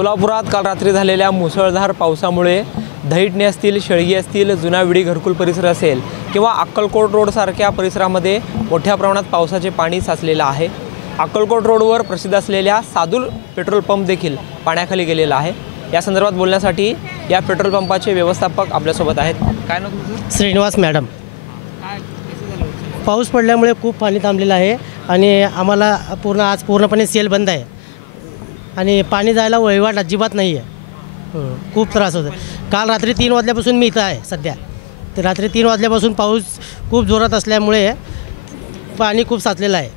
सोलापुरात काल रात्री झालेल्या मुसळधार पावसामुळे दहिटणे असतील, शेळगी असतील, जुना विडी घरकुल परिसर असेल किंवा अक्कलकोट रोडसारख्या परिसरामध्ये मोठ्या प्रमाणात पावसाचे पाणी साचलेलं आहे। अक्कलकोट रोडवर प्रसिद्ध असलेल्या सादुल पेट्रोल पंप देखील पाण्याखाली गेलेला आहे। या संदर्भात बोलण्यासाठी या पेट्रोल पंपाचे व्यवस्थापक आपल्यासोबत आहेत। काय नाव तुमचं? श्रीनिवास मॅडम। पाऊस पडल्यामुळे खूप पाणी थांबलेलं आहे आणि आम्हाला आज पूर्णपणे सेल बंद आहे आणि पाणी जायला वहिवाट अजिबात नाही आहे। खूप त्रास होतो। काल रात्री 3 वाजल्यापासून मी इथं आहे सध्या। तर रात्री 3 वाजल्यापासून पाऊस खूप जोरात असल्यामुळे पाणी खूप साचलेलं आहे।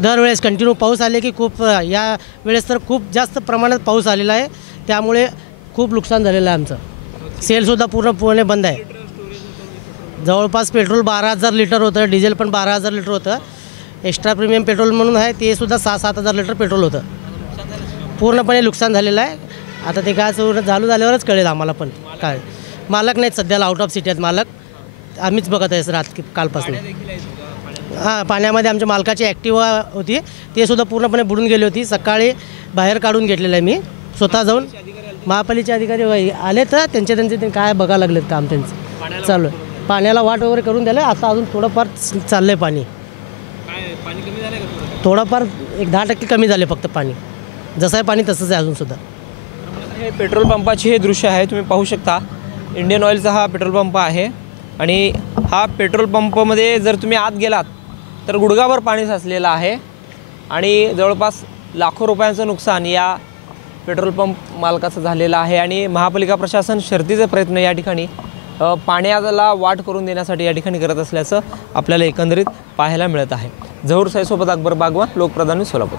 दरवेळेस कंटिन्यू पाऊस आले की खूप या वेळेस तर खूप जास्त प्रमाणात पाऊस आलेला आहे, त्यामुळे खूप नुकसान झालेलं आहे। आमचं सेलसुद्धा पूर्णपणे बंद आहे। जवळपास पेट्रोल 12,000 लिटर होतं, डिझेल पण 12,000 लिटर होतं। एक्स्ट्रा प्रीमियम पेट्रोल म्हणून आहे ते सुद्धा 6-7 लिटर पेट्रोल होतं। पूर्णपणे नुकसान झालेलं आहे। आता ते काय झाल्यावरच कळेल आम्हाला, पण काय मालक नाहीत सध्याला, आउट ऑफ सिटी आहेत मालक। आम्हीच बघत आहे रात कालपासून। हां, पाण्यामध्ये आमच्या मालकाची ॲक्टिवा होती, ते सुद्धा पूर्णपणे बुडून गेली होती। सकाळी बाहेर काढून घेतलेलं आहे मी स्वतः जाऊन। महापालिकेचे अधिकारी आले तर त्यांचे काय बघायला लागलेत काम त्यांचं चालू आहे। पाण्याला वाट वगैरे करून दिलं, आता अजून थोडंफार चाललं आहे पाणी। थोडंफार एक 10% कमी झाले फक्त पाणी। जसं आहे पाणी तसंच आहे अजूनसुद्धा। हे पेट्रोल पंपाचे हे दृश्य आहे, तुम्ही पाहू शकता। इंडियन ऑइलचा हा पेट्रोल पंप आहे आणि हा पेट्रोल पंपमध्ये जर तुम्ही आत गेलात तर गुडघाभर पाणी साचलेलं आहे आणि जवळपास लाखो रुपयांचं नुकसान या पेट्रोल पंप मालकाचं झालेलं आहे। आणि महापालिका प्रशासन शर्थीचे प्रयत्न या ठिकाणी पाण्याला वाट करून देण्यासाठी या ठिकाणी करत असल्याचं आपल्याला एकंदरीत पाहायला मिळत आहे। झहूर साईसोबत अकबर बागवान, लोकप्रधान, सोलापूर।